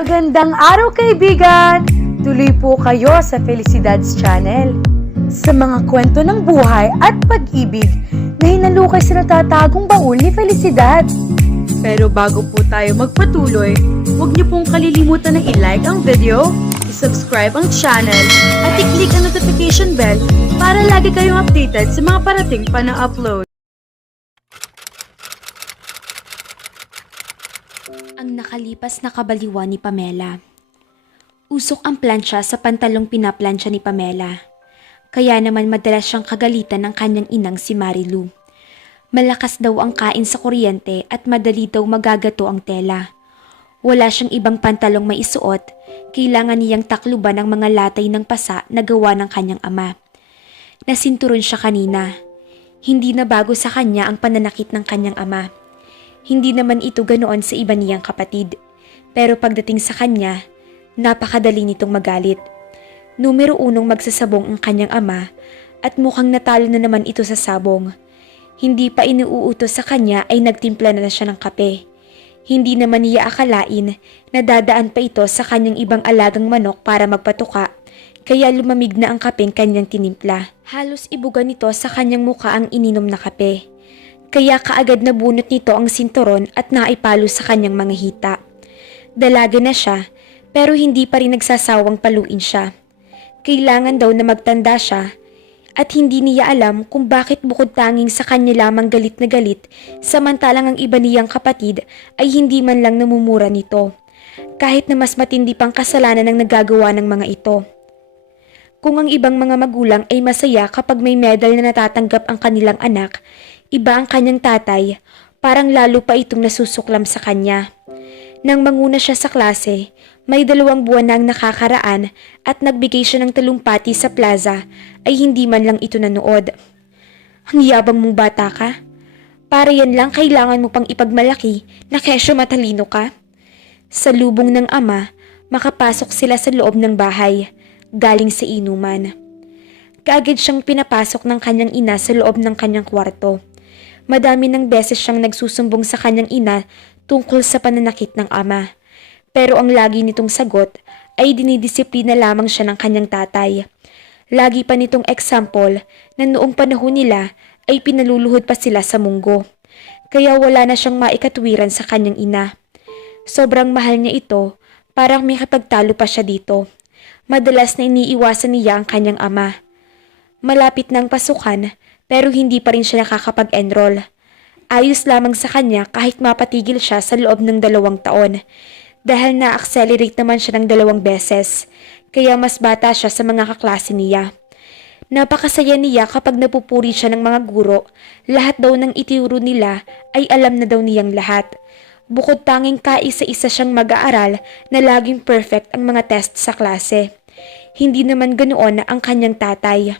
Magandang araw kaibigan! Tuloy po kayo sa Felicidad's Channel. Sa mga kwento ng buhay at pag-ibig na hinalukay sa natatagong baul ni Felicidad. Pero bago po tayo magpatuloy, huwag niyo pong kalilimutan na i-like ang video, i-subscribe ang channel, at i-click ang notification bell para lagi kayong updated sa mga parating pa na upload. Ang nakalipas na kabaliwan ni Pamela. Usok ang plancha sa pantalong pinaplansya ni Pamela. Kaya naman madalas siyang kagalitan ng kanyang inang si Marilu. Malakas daw ang kain sa kuryente at madali daw magagato ang tela. Wala siyang ibang pantalong may isuot, kailangan niyang takluban ang mga latay ng pasa na gawa ng kanyang ama. Nasinturon siya kanina. Hindi na bago sa kanya ang pananakit ng kanyang ama. Hindi naman ito ganoon sa iba niyang kapatid. Pero pagdating sa kanya, napakadali nitong magalit. Numero 1 magsasabong ang kanyang ama at mukhang natalo na naman ito sa sabong. Hindi pa inuutos sa kanya ay nagtimpla na siya ng kape. Hindi naman niya akalain na dadaan pa ito sa kanyang ibang alagang manok para magpatuka, kaya lumamig na ang kapeng kanyang tinimpla. Halos ibuga nito sa kanyang muka ang ininom na kape. Kaya kaagad na bunot nito ang sinturon at naipalo sa kanyang mga hita. Dalaga na siya, pero hindi pa rin nagsasawang paluin siya. Kailangan daw na magtanda siya, at hindi niya alam kung bakit bukod tanging sa kanya lamang galit na galit, samantalang ang iba niyang kapatid ay hindi man lang namumura nito, kahit na mas matindi pang kasalanan ang nagagawa ng mga ito. Kung ang ibang mga magulang ay masaya kapag may medal na natatanggap ang kanilang anak, iba ang kanyang tatay, parang lalo pa itong nasusuklam sa kanya. Nang manguna siya sa klase, may 2 buwan na ang nakakaraan at nagbigay siya ng talumpati sa plaza ay hindi man lang ito nanood. Ang yabang mong bata ka. Para yan lang kailangan mo pang ipagmalaki na kesyo matalino ka. Sa lubong ng ama, makapasok sila sa loob ng bahay, galing sa inuman. Kaagad siyang pinapasok ng kanyang ina sa loob ng kanyang kwarto. Madami ng beses siyang nagsusumbong sa kanyang ina tungkol sa pananakit ng ama. Pero ang lagi nitong sagot ay dinidisiplina lamang siya ng kanyang tatay. Lagi pa nitong example na noong panahon nila ay pinaluluhod pa sila sa munggo. Kaya wala na siyang maikatwiran sa kanyang ina. Sobrang mahal niya ito, parang may kapagtalo pa siya dito. Madalas na iniiwasan niya ang kanyang ama. Malapit ng pasukan pero hindi pa rin siya nakakapag-enroll. Ayos lamang sa kanya kahit mapatigil siya sa loob ng 2 taon. Dahil na-accelerate naman siya ng 2 beses, kaya mas bata siya sa mga kaklase niya. Napakasaya niya kapag napupuri siya ng mga guro, lahat daw ng ituro nila ay alam na daw niyang lahat. Bukod tanging kaisa-isa siyang mag-aaral na laging perfect ang mga test sa klase. Hindi naman ganoon ang kanyang tatay.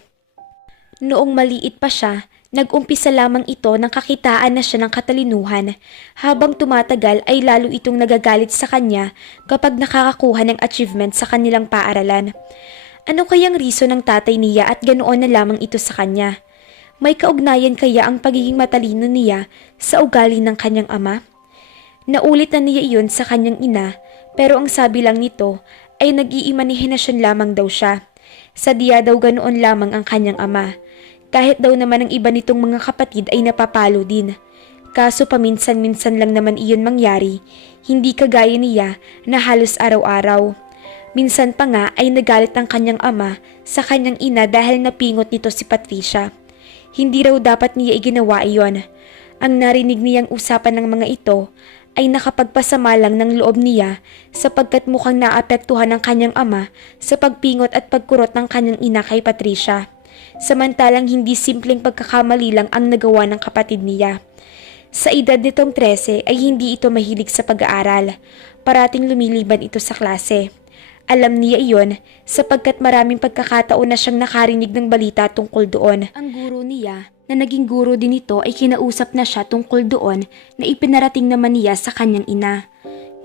Noong maliit pa siya, nag-umpisa lamang ito nang kakitaan na siya ng katalinuhan. Habang tumatagal ay lalo itong nagagalit sa kanya kapag nakakakuha ng achievement sa kanilang paaralan. Ano kayang reason ng tatay niya at ganoon na lamang ito sa kanya? May kaugnayan kaya ang pagiging matalino niya sa ugali ng kanyang ama? Naulit na niya iyon sa kanyang ina, pero ang sabi lang nito ay nag-iimahinasyon lamang daw siya. Sadya daw ganoon lamang ang kanyang ama. Kahit daw naman ang iba nitong mga kapatid ay napapalo din. Kaso paminsan-minsan lang naman iyon mangyari, hindi kagaya niya na halos araw-araw. Minsan pa nga ay nagalit ang kanyang ama sa kanyang ina dahil napingot nito si Patricia. Hindi raw dapat niya iginawa iyon. Ang narinig niyang usapan ng mga ito ay nakapagpasama lang ng loob niya sapagkat mukhang naapektuhan ng kanyang ama sa pagpingot at pagkurot ng kanyang ina kay Patricia. Samantalang hindi simpleng pagkakamali lang ang nagawa ng kapatid niya. Sa edad nitong 13 ay hindi ito mahilig sa pag-aaral. Parating lumiliban ito sa klase. Alam niya iyon sapagkat maraming pagkakataon na siyang nakarinig ng balita tungkol doon. Ang guro niya na naging guro din ito ay kinausap na siya tungkol doon na ipinarating naman niya sa kanyang ina.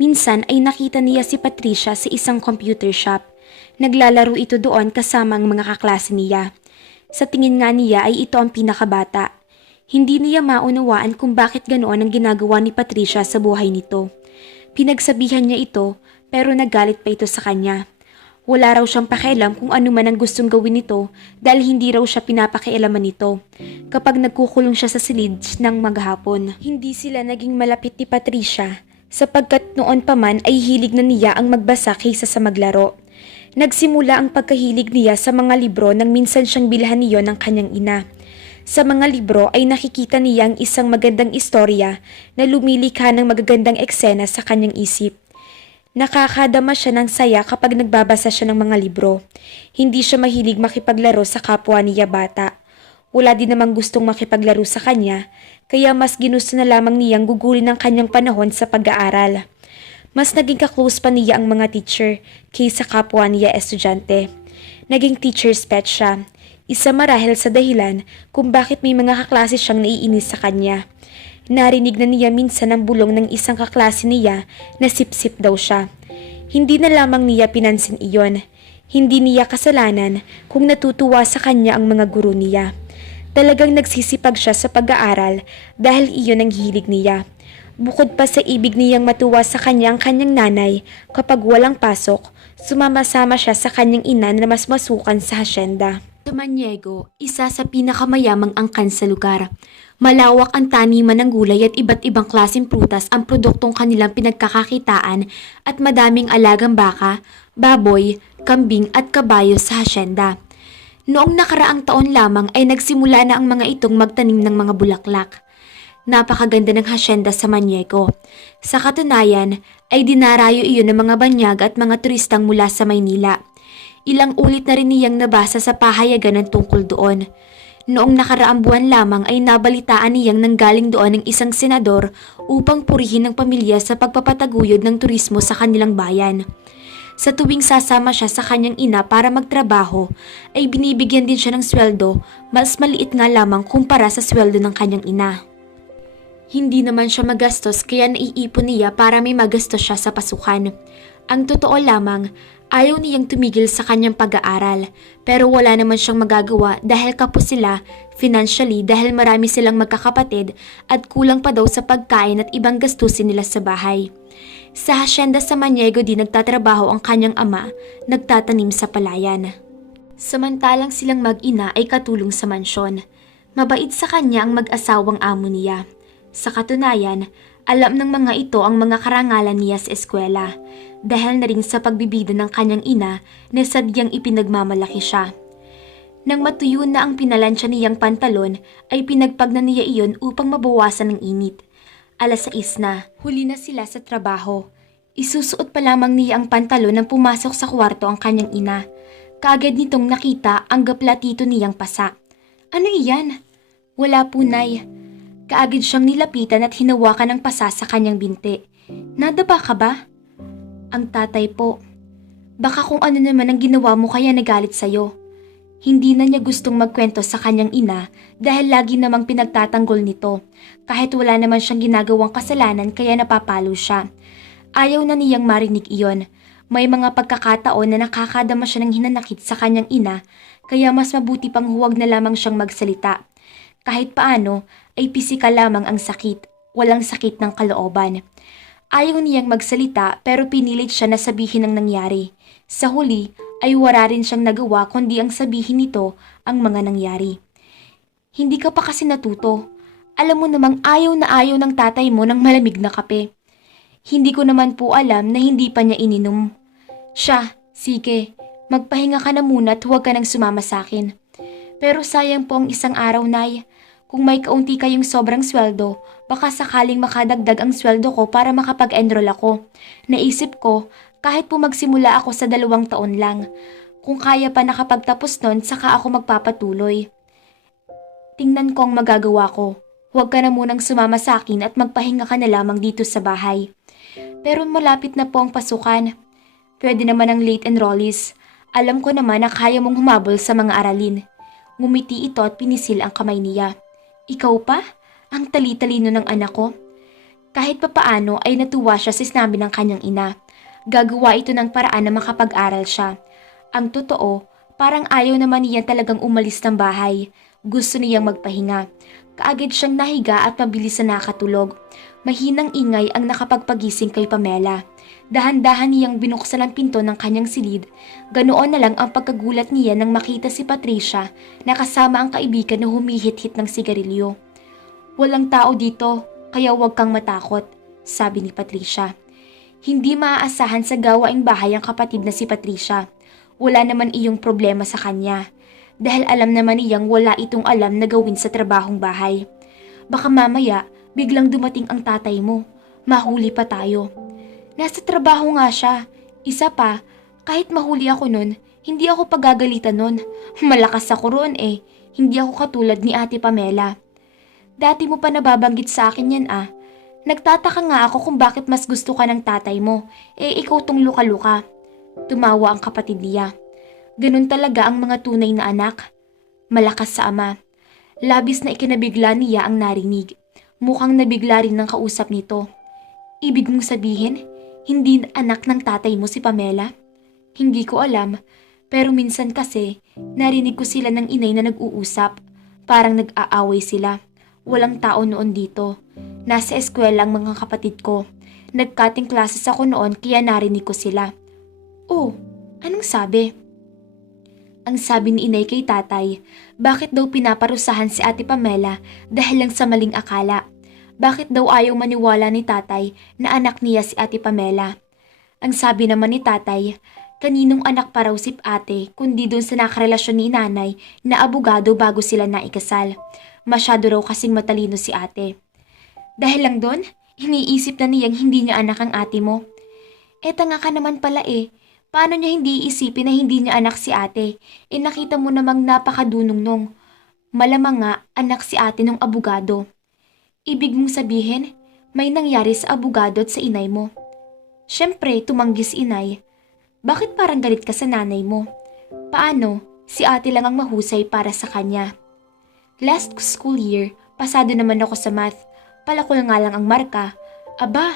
Minsan ay nakita niya si Patricia sa isang computer shop. Naglalaro ito doon kasama ang mga kaklase niya. Sa tingin nga niya ay ito ang pinakabata. Hindi niya maunawaan kung bakit ganoon ang ginagawa ni Patricia sa buhay nito. Pinagsabihan niya ito pero nagalit pa ito sa kanya. Wala raw siyang pakialam kung ano man ang gustong gawin nito dahil hindi raw siya pinapakialaman nito kapag nagkukulong siya sa silid ng maghapon. Hindi sila naging malapit ni Patricia sapagkat noon pa man ay hilig na niya ang magbasa kaysa sa maglaro. Nagsimula ang pagkahilig niya sa mga libro nang minsan siyang bilhan niyo ng kanyang ina. Sa mga libro ay nakikita niya ang isang magandang istorya na lumilikha ng magagandang eksena sa kanyang isip. Nakakadama siya ng saya kapag nagbabasa siya ng mga libro. Hindi siya mahilig makipaglaro sa kapwa niya bata. Wala din namang gustong makipaglaro sa kanya, kaya mas ginusto na lamang niyang gugulin ang kanyang panahon sa pag-aaral. Mas naging ka-close pa niya ang mga teacher kaysa kapwa niya estudyante. Naging teacher's pet siya. Isa marahil sa dahilan kung bakit may mga kaklase siyang naiinis sa kanya. Narinig na niya minsan ang bulong ng isang kaklase niya na sip-sip daw siya. Hindi na lamang niya pinansin iyon. Hindi niya kasalanan kung natutuwa sa kanya ang mga guro niya. Talagang nagsisipag siya sa pag-aaral dahil iyon ang hilig niya. Bukod pa sa ibig niyang matuwa sa kanya ang kanyang nanay kapag walang pasok, sumama-sama siya sa kanyang ina na mas masukan sa hasyenda. Sa Maniego, isa sa pinakamayamang angkan sa lugar. Malawak ang taniman ng gulay at iba't ibang klaseng prutas ang produktong kanilang pinagkakakitaan at madaming alagang baka, baboy, kambing at kabayo sa hasyenda. Noong nakaraang taon lamang ay nagsimula na ang mga itong magtanim ng mga bulaklak. Napakaganda ng hasyenda sa Maniego. Sa katunayan ay dinarayo iyon ng mga banyag at mga turistang mula sa Maynila. Ilang ulit na rin niyang nabasa sa pahayagan ng tungkol doon. Noong nakaraang buwan lamang ay nabalitaan niyang nanggaling doon ng isang senador upang purihin ng pamilya sa pagpapataguyod ng turismo sa kanilang bayan. Sa tuwing sasama siya sa kanyang ina para magtrabaho, ay binibigyan din siya ng sweldo, mas maliit nga lamang kumpara sa sweldo ng kanyang ina. Hindi naman siya magastos kaya naiipon niya para may magastos siya sa pasukan. Ang totoo lamang, ayaw niyang tumigil sa kanyang pag-aaral pero wala naman siyang magagawa dahil kapos sila financially dahil marami silang magkakapatid at kulang pa daw sa pagkain at ibang gastusin nila sa bahay. Sa hasyenda sa Maniego din nagtatrabaho ang kanyang ama, nagtatanim sa palayan. Samantalang silang mag-ina ay katulong sa mansyon. Mabait sa kanya ang mag-asawang amo niya. Sa katunayan, alam ng mga ito ang mga karangalan niya sa eskwela dahil na rin sa pagbibida ng kanyang ina na sadyang ipinagmamalaki siya. Nang matuyo na ang pinalansya niyang pantalon ay pinagpag na niya iyon upang mabawasan ng init. 6:00 na, huli na sila sa trabaho. Isusuot pa lamang niya ang pantalon nang pumasok sa kwarto ang kanyang ina. Kaagad nitong nakita ang gaplatito niyang pasa. Ano iyan? Wala po, Nay. Kaagad siyang nilapitan at hinawakan ng pasa sa kanyang binti. Nadaba ka ba? Ang tatay po. Baka kung ano naman ang ginawa mo kaya nagalit sa'yo. Hindi na niya gustong magkwento sa kanyang ina dahil lagi namang pinagtatanggol nito. Kahit wala naman siyang ginagawang kasalanan kaya napapalo siya. Ayaw na niyang marinig iyon. May mga pagkakataon na nakakadama siya ng hinanakit sa kanyang ina kaya mas mabuti pang huwag na lamang siyang magsalita. Kahit paano ay pisikal lamang ang sakit, walang sakit ng kalooban. Ayaw niyang magsalita pero pinilit siya na sabihin ang nangyari. Sa huli ay wala rin siyang nagawa kundi ang sabihin nito ang mga nangyari. Hindi ka pa kasi natuto. Alam mo namang ayaw ng tatay mo ng malamig na kape. Hindi ko naman po alam na hindi pa niya ininom. Siya, sige, magpahinga ka na muna at huwag ka nang sumama sa akin. Pero sayang po ang isang araw, Nay. Kung may kaunti kayong sobrang sweldo, baka sakaling makadagdag ang sweldo ko para makapag-enroll ako. Naisip ko, kahit po magsimula ako sa 2 taon lang. Kung kaya pa nakapagtapos nun, saka ako magpapatuloy. Tingnan ko ang magagawa ko. Huwag ka na munang sumama sa akin at magpahinga ka na lamang dito sa bahay. Pero malapit na po ang pasukan. Pwede naman ang late enrollees. Alam ko naman na kaya mong humabol sa mga aralin. Ngumiti ito at pinisil ang kamay niya. Ikaw pa? Ang tali-talino ng anak ko? Kahit papaano ay natuwa siya sa sinabi ng kanyang ina. Gagawa ito ng paraan na makapag-aral siya. Ang totoo, parang ayaw naman niya talagang umalis ng bahay. Gusto niyang magpahinga. Kaagad siyang nahiga at mabilis na nakatulog. Mahinang ingay ang nakapagpagising kay Pamela. Dahan-dahan niyang binuksan ang pinto ng kanyang silid. Ganoon na lang ang pagkagulat niya nang makita si Patricia na kasama ang kaibigan na humihit-hit ng sigarilyo. "Walang tao dito, kaya huwag kang matakot," sabi ni Patricia. Hindi maaasahan sa gawaing bahay ang kapatid na si Patricia. Wala naman iyong problema sa kanya. Dahil alam naman niyang wala itong alam na gawin sa trabahong bahay. Baka mamaya, biglang dumating ang tatay mo. Mahuli pa tayo. Nasa trabaho nga siya. Isa pa, kahit mahuli ako nun, hindi ako pagagalitan nun. Malakas ako roon eh. Hindi ako katulad ni Ate Pamela. Dati mo pa nababanggit sa akin yan ah. Nagtataka nga ako kung bakit mas gusto ka ng tatay mo. Eh ikaw tong luka-luka. Tumawa ang kapatid niya. Ganun talaga ang mga tunay na anak. Malakas sa ama. Labis na ikinabigla niya ang narinig. Mukhang nabigla rin ng kausap nito. Ibig mong sabihin, hindi anak ng tatay mo si Pamela? Hindi ko alam, pero minsan kasi narinig ko sila ng inay na nag-uusap. Parang nag-aaway sila. Walang tao noon dito. Nasa eskwela ang mga kapatid ko. Nag-cutting classes ako noon kaya narinig ko sila. Oh, anong sabi? Ang sabi ni inay kay tatay, bakit daw pinaparusahan si Ate Pamela dahil lang sa maling akala? Bakit daw ayaw maniwala ni tatay na anak niya si Ate Pamela? Ang sabi naman ni tatay, kaninong anak pa raw si ate kundi doon sa nakarelasyon ni nanay na abogado bago sila naikasal. Masyado raw kasing matalino si ate. Dahil lang doon, iniisip na niyang hindi niya anak ang ate mo. Tanga ka naman pala eh. Paano niya hindi iisipin na hindi niya anak si ate? Nakita mo namang napakadunong nung. Malamang nga anak si ate ng abogado. Ibig mong sabihin, may nangyari sa abogado at sa inay mo. Siyempre, tumanggi si inay. Bakit parang galit ka sa nanay mo? Paano? Si ate lang ang mahusay para sa kanya. Last school year, pasado naman ako sa math. Palakol nga lang ang marka. Aba,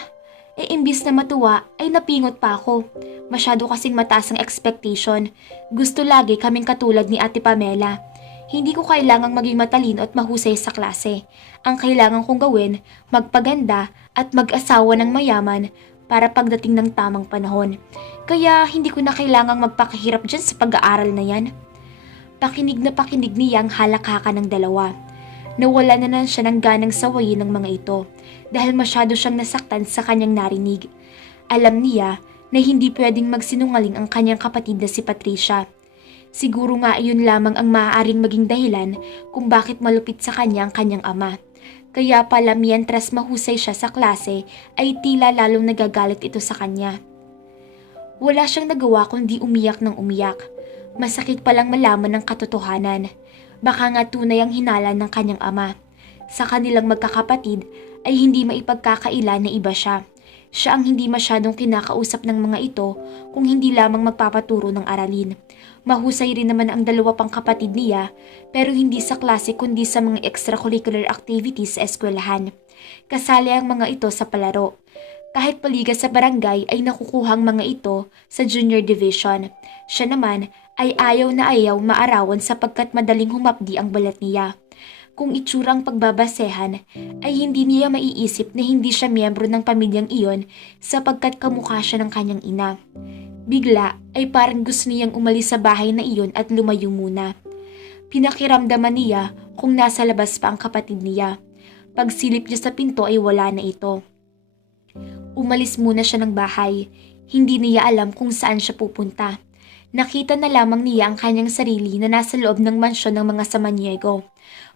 imbis na matuwa ay napingot pa ako. Masyado kasing mataas ang expectation. Gusto lagi kaming katulad ni Ate Pamela. Hindi ko kailangang maging matalino at mahusay sa klase. Ang kailangan kong gawin, magpaganda at mag-asawa ng mayaman para pagdating ng tamang panahon. Kaya hindi ko na kailangang magpakahirap dyan sa pag-aaral na yan. Pakinig na pakinig niya ang halakaka ng dalawa. Nawala na siya ng ganang sawayin ng mga ito dahil masyado siyang nasaktan sa kanyang narinig. Alam niya na hindi pwedeng magsinungaling ang kanyang kapatid na si Patricia. Siguro nga iyon lamang ang maaaring maging dahilan kung bakit malupit sa kanya ang kanyang ama. Kaya pala mientras mahusay siya sa klase ay tila lalong nagagalit ito sa kanya. Wala siyang nagawa kundi umiyak ng umiyak. Masakit palang malaman ng katotohanan. Baka nga tunay ang hinala ng kanyang ama. Sa kanilang magkakapatid ay hindi maipagkakaila na iba siya. Siya ang hindi masyadong kinakausap ng mga ito kung hindi lamang magpapaturo ng aralin. Mahusay rin naman ang dalawa pang kapatid niya pero hindi sa klase kundi sa mga extracurricular activities sa eskwelahan. Kasali ang mga ito sa palaro. Kahit paliga sa barangay ay nakukuhang mga ito sa junior division. Siya naman ay ayaw na ayaw maarawan sapagkat madaling humapdi ang balat niya. Kung itsura ang pagbabasehan, ay hindi niya maiisip na hindi siya miyembro ng pamilyang iyon sapagkat kamukha siya ng kanyang ina. Bigla ay parang gusto niyang umalis sa bahay na iyon at lumayo muna. Pinakiramdaman niya kung nasa labas pa ang kapatid niya. Pagsilip niya sa pinto ay wala na ito. Umalis muna siya ng bahay. Hindi niya alam kung saan siya pupunta. Nakita na lamang niya ang kanyang sarili na nasa loob ng mansyon ng mga Samaniego.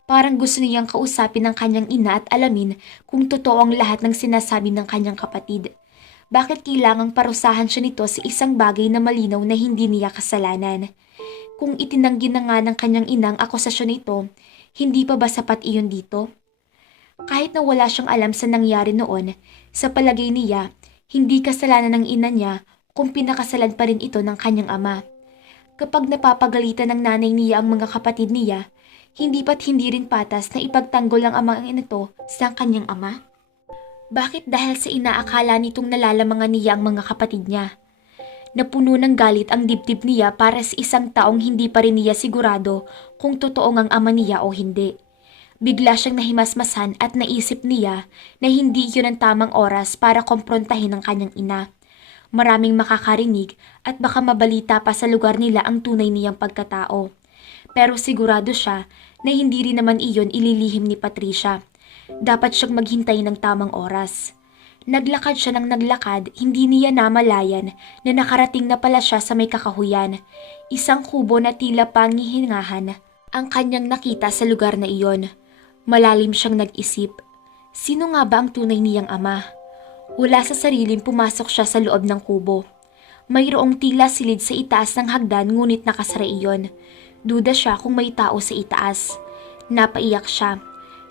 Parang gusto niyang kausapin ng kanyang ina at alamin kung totoo ang lahat ng sinasabi ng kanyang kapatid. Bakit kailangang parusahan siya nito sa isang bagay na malinaw na hindi niya kasalanan? Kung itinanggi na nga ng kanyang ina ang akusasyon nito, hindi pa ba sapat iyon dito? Kahit na wala siyang alam sa nangyari noon, sa palagay niya, hindi kasalanan ng ina niya kung pinakasalan pa rin ito ng kanyang ama. Kapag napapagalitan ng nanay niya ang mga kapatid niya, hindi ba't hindi rin patas na ipagtanggol ang amang ito sa kanyang ama? Bakit dahil sa inaakala nitong nalalamangan niya ang mga kapatid niya? Napuno ng galit ang dibdib niya para sa isang taong hindi pa rin niya sigurado kung totoo ngang ama niya o hindi. Bigla siyang nahimasmasan at naisip niya na hindi iyon ang tamang oras para komprontahin ang kanyang ina. Maraming makakarinig at baka mabalita pa sa lugar nila ang tunay niyang pagkatao. Pero sigurado siya na hindi rin naman iyon ililihim ni Patricia. Dapat siyang maghintay ng tamang oras. Naglakad siya ng naglakad, hindi niya namalayan na nakarating na pala siya sa may kakahuyan. Isang kubo na tila pangihingahan ang kanyang nakita sa lugar na iyon. Malalim siyang nag-isip. Sino nga ba ang tunay niyang ama? Wala sa sariling pumasok siya sa loob ng kubo. Mayroong tila silid sa itaas ng hagdan ngunit nakasara iyon. Duda siya kung may tao sa itaas. Napaiyak siya.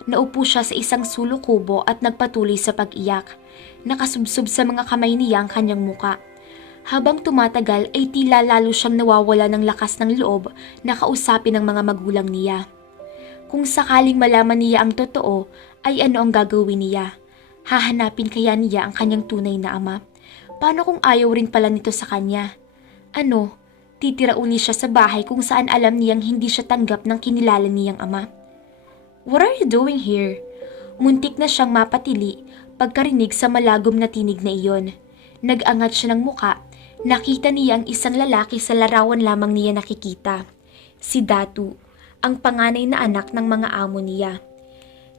Naupo siya sa isang sulok kubo at nagpatuloy sa pag-iyak. Nakasubsob sa mga kamay niya ang kanyang muka. Habang tumatagal ay tila lalo siyang nawawala ng lakas ng loob na kausapin ng mga magulang niya. Kung sakaling malaman niya ang totoo, ay ano ang gagawin niya? Hahanapin kaya niya ang kanyang tunay na ama? Paano kung ayaw rin pala nito sa kanya? Ano? Titira uli siya sa bahay kung saan alam niyang hindi siya tanggap ng kinilala niyang ama. What are you doing here? Muntik na siyang mapatili pagkarinig sa malagom na tinig na iyon. Nag-angat siya ng muka. Nakita niya ang isang lalaki sa larawan lamang niya nakikita. Si Datu, ang panganay na anak ng mga amo niya.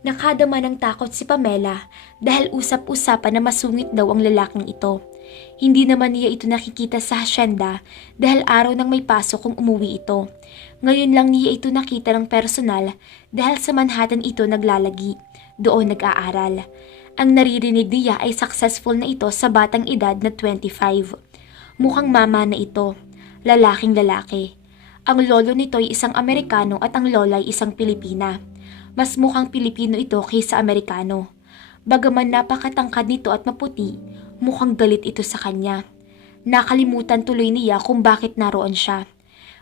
Nakadama ng takot si Pamela dahil usap-usapan na masungit daw ang lalaking ito. Hindi naman niya ito nakikita sa hasyenda dahil araw nang may pasok kung umuwi ito. Ngayon lang niya ito nakita ng personal dahil sa Manhattan ito naglalagi. Doon nag-aaral. Ang naririnig niya ay successful na ito sa batang edad na 25. Mukhang mama na ito. Lalaking lalaki. Ang lolo nito ay isang Amerikano at ang lola ay isang Pilipina. Mas mukhang Pilipino ito kaysa Amerikano. Bagaman napakatangkad nito at maputi, mukhang galit ito sa kanya. Nakalimutan tuloy niya kung bakit naroon siya.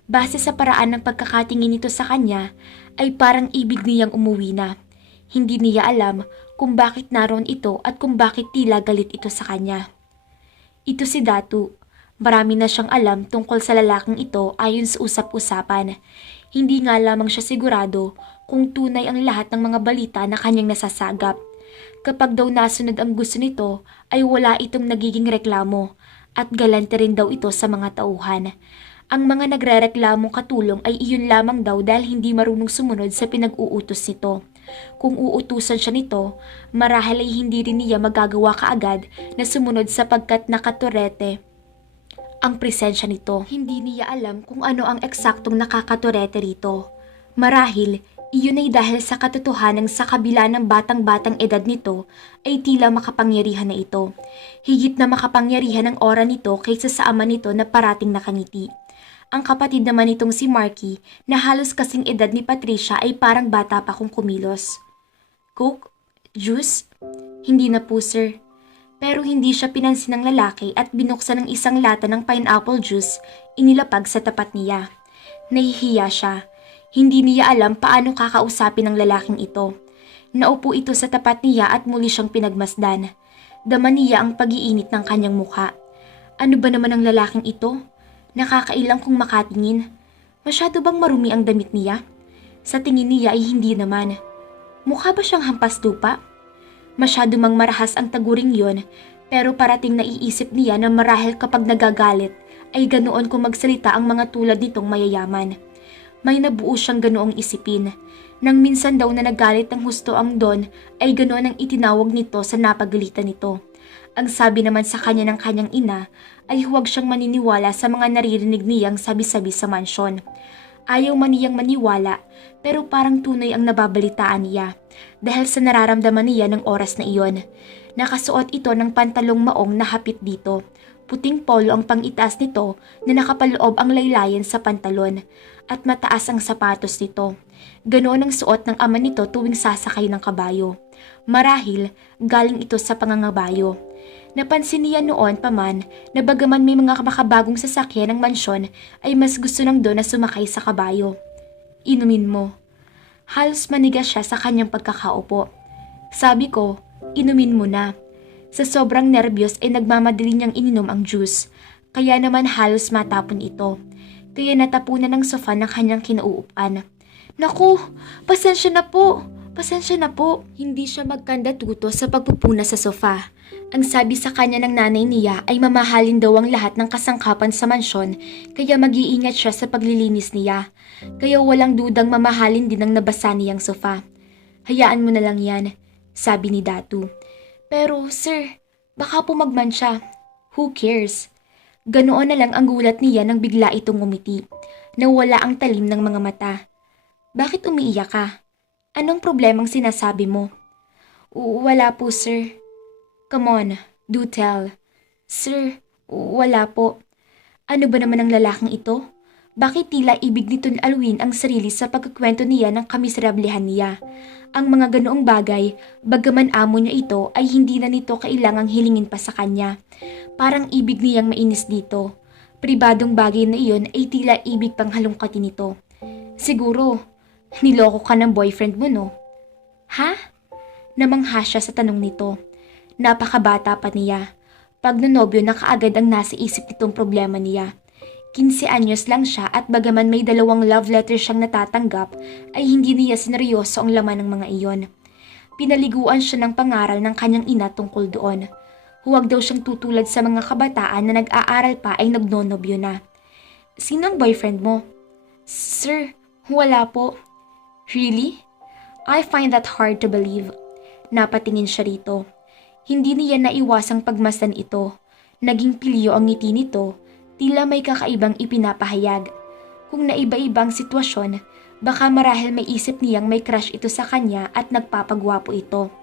Base sa paraan ng pagkakatingin nito sa kanya, ay parang ibig niyang umuwi na. Hindi niya alam kung bakit naroon ito at kung bakit tila galit ito sa kanya. Ito si Datu. Marami na siyang alam tungkol sa lalaking ito ayon sa usap-usapan. Hindi nga lamang siya sigurado kung tunay ang lahat ng mga balita na kanyang nasasagap. Kapag daw nasunod ang gusto nito, ay wala itong nagiging reklamo at galante rin daw ito sa mga tauhan. Ang mga nagrereklamong katulong ay iyon lamang daw dahil hindi marunong sumunod sa pinag-uutos nito. Kung uutusan siya nito, marahil ay hindi rin niya magagawa kaagad na sumunod sapagkat nakaturete ang presensya nito. Hindi niya alam kung ano ang eksaktong nakakaturete rito. Marahil, iyon ay dahil sa katotohanan sa kabila ng batang-batang edad nito ay tila makapangyarihan na ito. Higit na makapangyarihan ang aura nito kaysa sa ama nito na parating nakangiti. Ang kapatid naman nitong si Marky na halos kasing edad ni Patricia ay parang bata pa kung kumilos. Coke? Juice? Hindi na po, sir. Pero hindi siya pinansin ng lalaki at binuksan ng isang lata ng pineapple juice, inilapag sa tapat niya. Nahihiya siya. Hindi niya alam paano kakausapin ng lalaking ito. Naupo ito sa tapat niya at muli siyang pinagmasdan. Dama niya ang pag-iinit ng kanyang mukha. Ano ba naman ang lalaking ito? Nakakailang kung makatingin. Masyado bang marumi ang damit niya? Sa tingin niya ay hindi naman. Mukha ba siyang hampas lupa? Masyado mang marahas ang taguring yon, pero parating naiisip niya na marahil kapag nagagalit ay ganoon kung magsalita ang mga tulad nitong mayayaman. May nabuo siyang ganoong isipin. Nang minsan daw na nagalit ng husto ang Don ay ganoon ang itinawag nito sa napagalitan nito. Ang sabi naman sa kanya ng kanyang ina ay huwag siyang maniniwala sa mga naririnig niyang sabi-sabi sa mansyon. Ayaw man niyang maniwala pero parang tunay ang nababalitaan niya dahil sa nararamdaman niya ng oras na iyon. Nakasuot ito ng pantalong maong na hapit dito. Puting polo ang pang-itaas nito na nakapaloob ang laylayan sa pantalon at mataas ang sapatos nito. Ganoon ang suot ng ama nito tuwing sasakay ng kabayo. Marahil galing ito sa pangangabayo. Napansin niya noon pa man na bagaman may mga makabagong sasakyan ng mansyon ay mas gusto ng Don na sumakay sa kabayo. Inumin mo. Halos manigas siya sa kanyang pagkakaupo. Sabi ko, inumin mo na. Sa sobrang nerbiyos ay nagmamadali niyang ininom ang juice. Kaya naman halos matapon ito. Kaya natapunan ng sofa ng kanyang kinauupan. Naku, pasensya na po. Pasensya na po. Hindi siya magkandatuto sa pagpupuna sa sofa. Ang sabi sa kanya ng nanay niya ay mamahalin daw ang lahat ng kasangkapan sa mansyon kaya mag-iingat siya sa paglilinis niya. Kaya walang dudang mamahalin din ang nabasa niyang sofa. Hayaan mo na lang yan, sabi ni Datu. Pero sir, baka po magmansya. Who cares? Ganoon na lang ang gulat niya nang bigla itong umiti. Nawala ang talim ng mga mata. Bakit umiiyak ka? Anong problemang sinasabi mo? Wala po, sir. Come on, do tell. Sir, wala po. Ano ba naman ang lalaking ito? Bakit tila ibig nito'y aluin ang sarili sa pagkakwento niya ng kamiserablehan niya? Ang mga ganoong bagay, bagaman amo niya ito ay hindi na nito kailangang hilingin pa sa kanya. Parang ibig niyang mainis dito. Pribadong bagay na iyon ay tila ibig pang halongkatin nito. Siguro, niloko ka ng boyfriend mo, no? Ha? Namangha siya sa tanong nito. Napakabata pa niya. Pag nanobyo na kaagad ang nasa isip nitong problema niya. 15 anyos lang siya at bagaman may 2 love letter siyang natatanggap, ay hindi niya sineryoso ang laman ng mga iyon. Pinaliguan siya ng pangaral ng kanyang ina tungkol doon. Huwag daw siyang tutulad sa mga kabataan na nag-aaral pa ay nagnonobyo na. Sino ang boyfriend mo? Sir, wala po. Really? I find that hard to believe. Napatingin siya rito. Hindi niya naiwasang pagmasdan ito. Naging pilyo ang ngiti nito, tila may kakaibang ipinapahayag. Kung naiba-ibang sitwasyon, baka marahil may isip niyang may crush ito sa kanya at nagpapagwapo ito.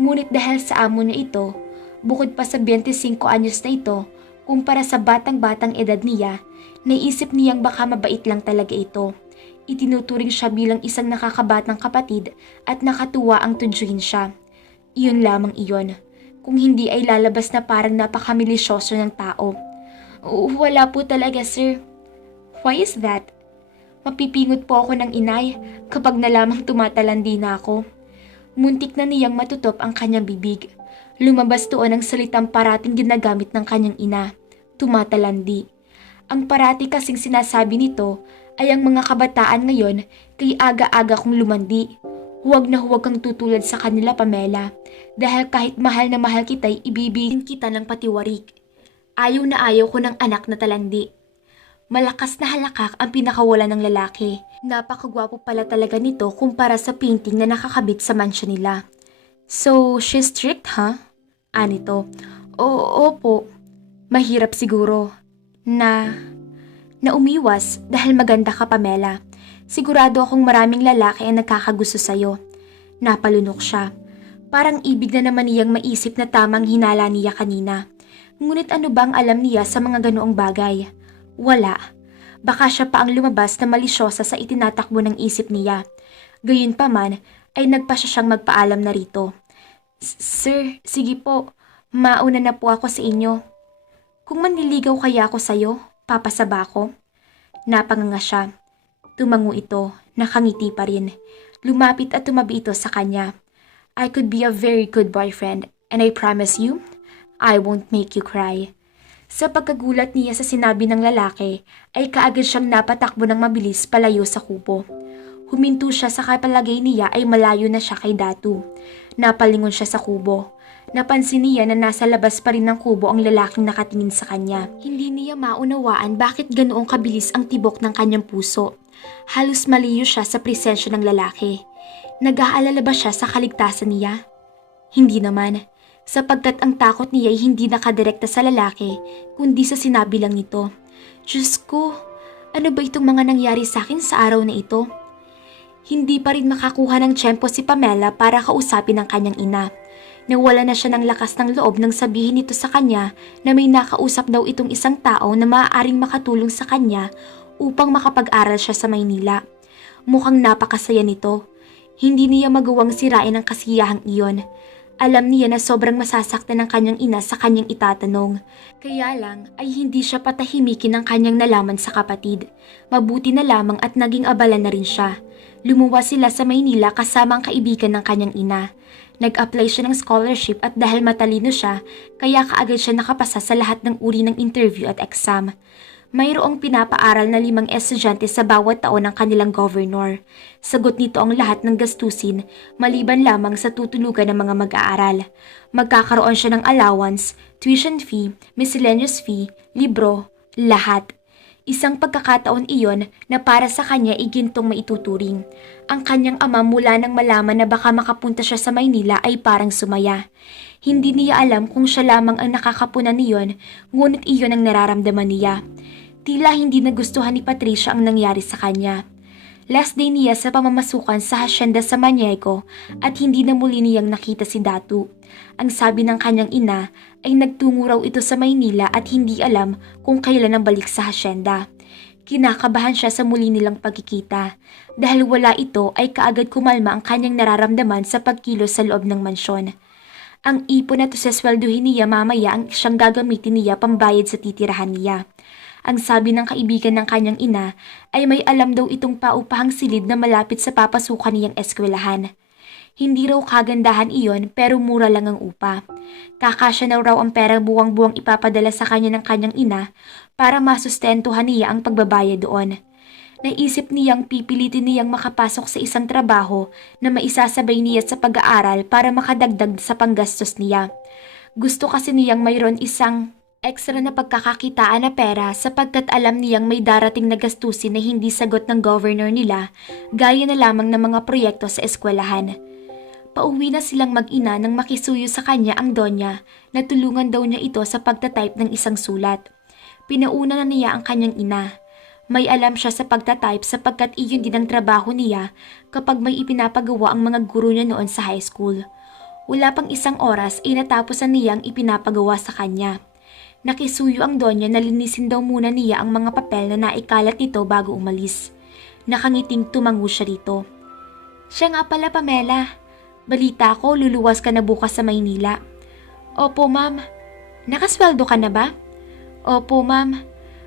Ngunit dahil sa amo niya ito, bukod pa sa 25 anyos na ito, kumpara sa batang-batang edad niya, naisip niyang baka mabait lang talaga ito. Itinuturing siya bilang isang nakakabatang kapatid at nakatuwa ang tudjuin siya. Iyon lamang iyon. Kung hindi ay lalabas na parang napakamilisyoso ng tao. Wala po talaga, sir. Why is that? Mapipingot po ako ng inay kapag nalamang tumatalandi na ako. Muntik na niyang matutop ang kanyang bibig. Lumabas doon ang salitang parating ginagamit ng kanyang ina. Tumatalandi. Ang parati kasing sinasabi nito ay ang mga kabataan ngayon kay aga-aga kong lumandi. Huwag na huwag kang tutulad sa kanila, Pamela. Dahil kahit mahal na mahal kita'y ibibigin kita ng patiwarik. Ayaw na ayaw ko ng anak na talandi. Malakas na halakak ang pinakawala ng lalaki. Napakagwapo pala talaga nito kumpara sa painting na nakakabit sa mansya nila. So, she's strict, ha? Anito. Opo. Mahirap siguro. Na umiwas dahil maganda ka, Pamela. Sigurado akong maraming lalaki ang nagkakagusto sa'yo. Napalunok siya. Parang ibig na naman niyang maisip na tamang hinala niya kanina. Ngunit ano bang alam niya sa mga ganoong bagay? Wala. Baka siya pa ang lumabas na malisyosa sa itinatakbo ng isip niya. Gayunpaman ay nagpasya siyang magpaalam na rito. Sir, sige po. Mauna na po ako sa inyo. Kung manliligaw kaya ako sa'yo, papasaba ko? Napanganga siya. Tumango ito, nakangiti pa rin. Lumapit at tumabi ito sa kanya. I could be a very good boyfriend and I promise you, I won't make you cry. Sa pagkagulat niya sa sinabi ng lalaki, ay kaagad siyang napatakbo ng mabilis palayo sa kubo. Huminto siya sa kapalagay niya ay malayo na siya kay Datu. Napalingon siya sa kubo. Napansin niya na nasa labas pa rin ng kubo ang lalaking nakatingin sa kanya. Hindi niya maunawaan bakit ganoong kabilis ang tibok ng kanyang puso. Halos maliyo siya sa presensya ng lalaki. Nag-aalala ba siya sa kaligtasan niya? Hindi naman, sapagkat ang takot niya ay hindi nakadirekta sa lalaki, kundi sa sinabi lang nito. Diyos ko, ano ba itong mga nangyari sa akin sa araw na ito? Hindi pa rin makakuha ng tiyempo si Pamela para kausapin ang kanyang ina. Nawala na siya ng lakas ng loob nang sabihin nito sa kanya na may nakausap daw itong isang tao na maaaring makatulong sa kanya upang makapag-aral siya sa Maynila. Mukhang napakasaya nito. Hindi niya magawang sirain ang kasiyahang iyon. Alam niya na sobrang masasaktan ng kanyang ina sa kanyang itatanong. Kaya lang ay hindi siya patahimikin ng kanyang nalaman sa kapatid. Mabuti na lamang at naging abala na rin siya. Lumuwas sila sa Maynila kasama ang kaibigan ng kanyang ina. Nag-apply siya ng scholarship at dahil matalino siya, kaya kaagad siya nakapasa sa lahat ng uri ng interview at exam. Mayroong pinapaaral na 5 estudyante sa bawat taon ng kanilang governor. Sagot nito ang lahat ng gastusin maliban lamang sa tutulugan ng mga mag-aaral. Magkakaroon siya ng allowance, tuition fee, miscellaneous fee, libro, lahat. Isang pagkakataon iyon na para sa kanya igintong maituturing. Ang kanyang ama mula nang malaman na baka makapunta siya sa Maynila ay parang sumaya. Hindi niya alam kung siya lamang ang nakakapunan niyon, ngunit iyon ang nararamdaman niya. Tila hindi nagustuhan ni Patricia ang nangyari sa kanya. Last day niya sa pamamasukan sa hasyenda sa Maniego at hindi na muli niyang nakita si Datu. Ang sabi ng kanyang ina ay nagtungo raw ito sa Maynila at hindi alam kung kailan ang balik sa hasyenda. Kinakabahan siya sa muli nilang pagkikita. Dahil wala ito ay kaagad kumalma ang kanyang nararamdaman sa pagkilos sa loob ng mansyon. Ang ipon na to sa swelduhin niya mamaya ang siyang gagamitin niya pambayad sa titirahan niya. Ang sabi ng kaibigan ng kanyang ina ay may alam daw itong paupahang silid na malapit sa papasukan niyang eskwelahan. Hindi raw kagandahan iyon pero mura lang ang upa. Kakasya na raw ang pera buwang-buwang ipapadala sa kanya ng kanyang ina para masustentuhan niya ang pagbabayad doon. Naisip niyang pipilitin niyang makapasok sa isang trabaho na maisasabay niya sa pag-aaral para makadagdag sa panggastos niya. Gusto kasi niyang mayroon isang extra na pagkakakitaan na pera sapagkat alam niyang may darating na gastusin na hindi sagot ng governor nila gaya na lamang ng mga proyekto sa eskwelahan. Pauwi na silang mag-ina nang makisuyo sa kanya ang Donya na tulungan daw niya ito sa pagtatype ng isang sulat. Pinauna na niya ang kanyang ina. May alam siya sa pagtatype sapagkat iyon din ang trabaho niya kapag may ipinapagawa ang mga guro niya noon sa high school. Wala pang isang oras ay natapos na niyang ipinapagawa sa kanya. Nakisuyo ang Donya na linisin daw muna niya ang mga papel na naikalat nito bago umalis. Nakangiting tumango siya rito. Siya nga pala, Pamela. Balita ko, luluwas ka na bukas sa Maynila. Opo, ma'am. Nakasweldo ka na ba? Opo, ma'am.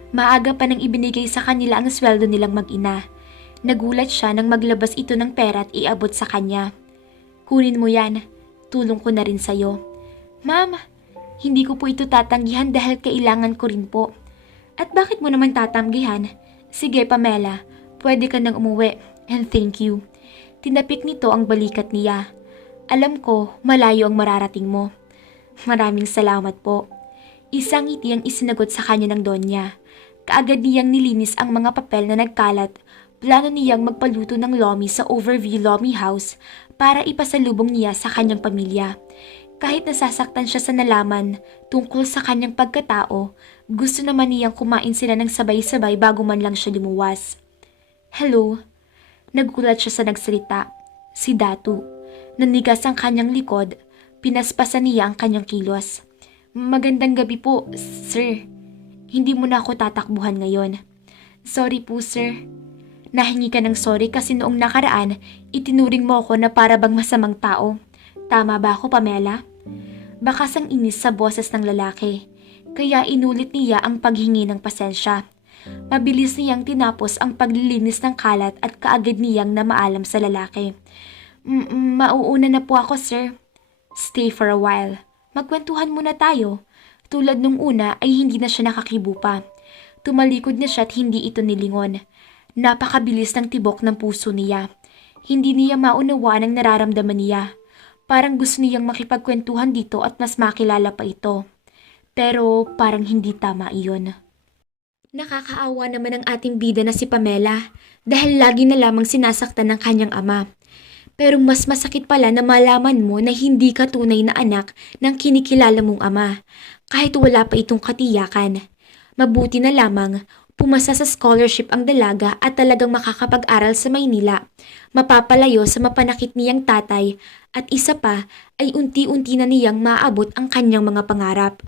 Maaga pa nang ibinigay sa kanila ang sweldo nilang mag-ina. Nagulat siya nang maglabas ito ng pera at iabot sa kanya. Kunin mo yan. Tulong ko na rin sa'yo. Ma'am, hindi ko po ito tatanggihan dahil kailangan ko rin po. At bakit mo naman tatanggihan? Sige, Pamela, pwede ka nang umuwi. And thank you. Tinapik nito ang balikat niya. Alam ko, malayo ang mararating mo. Maraming salamat po. Isang ngiti ang isinagot sa kanya ng Donya. Kaagad niyang nilinis ang mga papel na nagkalat. Plano niyang magpaluto ng lomi sa Overview Lomi House para ipasalubong niya sa kanyang pamilya. Kahit nasasaktan siya sa nalaman tungkol sa kanyang pagkatao, gusto naman niyang kumain sila ng sabay-sabay bago man lang siya lumuwas. Hello? Nagulat siya sa nagsalita. Si Datu. Nanigas ang kanyang likod. Pinaspasan niya ang kanyang kilos. Magandang gabi po, sir. Hindi mo na ako tatakbuhan ngayon. Sorry po, sir. Nahingi ka ng sorry kasi noong nakaraan, itinuring mo ako na para bang masamang tao. Tama ba ako, Pamela? Bakas ang inis sa boses ng lalaki. Kaya inulit niya ang paghingi ng pasensya. Mabilis niyang tinapos ang paglilinis ng kalat at kaagad niyang namaalam sa lalaki. Mauuna na po ako, sir. Stay for a while. Magkwentuhan muna tayo. Tulad nung una ay hindi na siya nakakibo pa. Tumalikod na siya at hindi ito nilingon. Napakabilis ng tibok ng puso niya. Hindi niya maunawaan ang nararamdaman niya. Parang gusto niyang makipagkwentuhan dito at mas makilala pa ito. Pero parang hindi tama iyon. Nakakaawa naman ang ating bida na si Pamela dahil lagi na lamang sinasaktan ng kanyang ama. Pero mas masakit pala na malaman mo na hindi ka tunay na anak ng kinikilala mong ama kahit wala pa itong katiyakan. Mabuti na lamang pumasa sa scholarship ang dalaga at talagang makakapag-aral sa Maynila. Mapapalayo sa mapanakit niyang tatay at isa pa ay unti-unti na niyang maabot ang kanyang mga pangarap.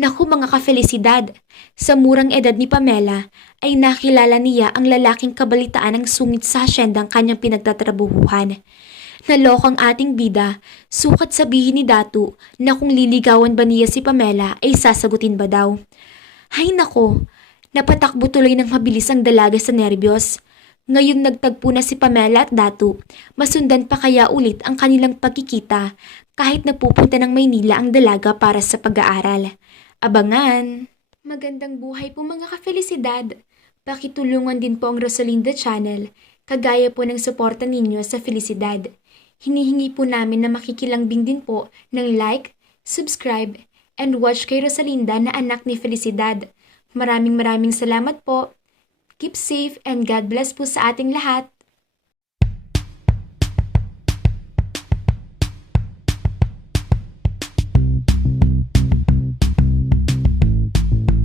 Naku mga kafelisidad, sa murang edad ni Pamela ay nakilala niya ang lalaking kabalitaan ng sungit sa hasyendang kanyang pinagtatrabuhuhan. Nalokang ating bida, sukat sabihin ni Datu na kung liligawan ba niya si Pamela ay sasagutin ba daw. Hay nako, napatakbo tuloy ng mabilis ang dalaga sa nerbiyos. Ngayong nagtagpo na si Pamela at Datu, masundan pa kaya ulit ang kanilang pagkikita kahit napupunta ng Maynila ang dalaga para sa pag-aaral. Abangan! Magandang buhay po mga ka-Felicidad. Pakitulungan din po ang Rosalinda Channel, kagaya po ng suporta ninyo sa Felicidad. Hinihingi po namin na makikilambing din po ng like, subscribe, and watch kay Rosalinda na anak ni Felicidad. Maraming salamat po. Keep safe and God bless po sa ating lahat.